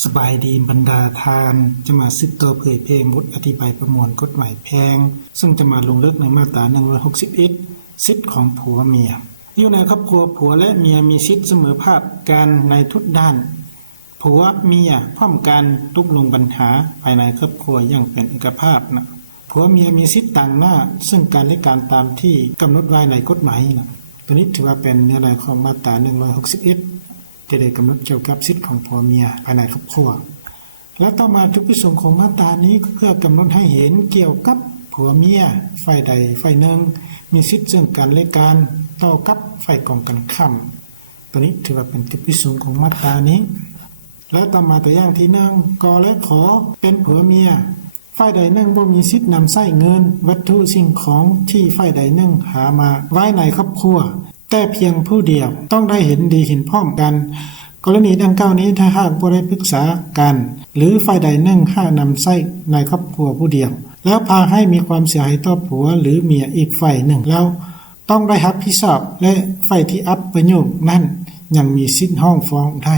สบายดีบรรดาทานจะมาซึกตัวเผยเพลงบทอธิบายประมวลกฎหมายแพ่งซึ่งจะมาลงเลิกในมาตรา161สิทธิของผัวเมียอยู่ในครอบครัวผัวและเมียมีสิทธิเสมอภาคกันในทุกด้านผัวเมียพร้อมกันตกลงปัญหาภายในครอบครัวอย่างเป็นเอกภาพนะผัวเมียมีสิทธิต่างหน้าซึ่งการและการตามที่กำหนดไว้ในกฎหมายนะตัวนี้ถือว่าเป็นเนื้อในของมาตรา161ที่ได้กำหนดเกี่ยวกับสิทธิของผัวเมียภายในครอบครัวและต่อมาจุดประสงค์ของมาตรานี้เพื่อกำหนดให้เห็นเกี่ยวกับผัวเมียฝ่ายใดฝ่ายหนึ่งมีสิทธิซึ่งกันและกันต่อกับฝ่ายกองกันข้ามตัวนี้ถือว่าเป็นจุดประสงค์ของมาตรานี้และต่อมาตัวอย่างที่หนึ่งกและขอเป็นผัวเมียฝ่ายใดหนึ่งบ่มีสิทธินำใช้เงินวัตถุสิ่งของที่ฝ่ายใดหนึ่งหามาไว้ในครอบครัวแต่เพียงผู้เดียวต้องได้เห็นดีเห็นพร้อมกันกรณีดังกล่าวนี้ถ้าหากบ่ได้ปรึกษากันหรือฝ่ายใดหนึ่งหานำใช้ในครอบครัวผู้เดียวแล้วพาให้มีความเสียหายต่อผัวหรือเมียอีกฝ่ายหนึ่งแล้วต้องได้รับผิดชอบและฝ่ายที่อัปประโยชน์นั้นยังมีสิทธิห้องฟ้องได้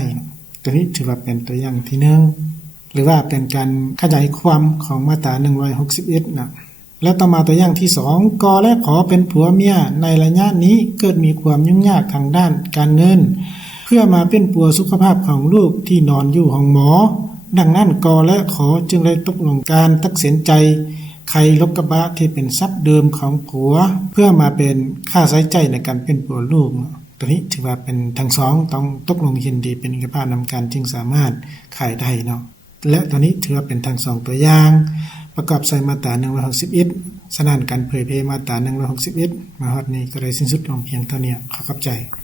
ตัวนี้ถือว่าเป็นตัวอย่างที่หนึ่งหรือว่าเป็นการขยายความของมาตรา161นะและต่อมาตัวอย่างที่2กและขอเป็นผัวเมียในระยะนี้เกิดมีความยุ่งยากทางด้านการเงินเพื่อมาเป็นปัวสุขภาพของลูกที่นอนอยู่ห้องหมอดังนั้นกและขอจึงได้ตกลงการตัดสินใจใครรถกระบะที่เป็นทรัพย์เดิมของผัวเพื่อมาเป็นค่าใช้จ่ายในการเป็นปัวลูกตัวนี้ถือว่าเป็นทั้งสองต้องตกลงยินดีเป็นเอกภาพนำกันจึงสามารถขายได้เนาะและตัวนี้ถือว่าเป็นทั้งสองตัวอย่างประกอบใส่มาตรา161ฉะนั้นการเผยแพร่มาตรา161มาฮอดนี้ก็ได้สิ้นสุดลงเพียงเท่านี้ขอขอบใจ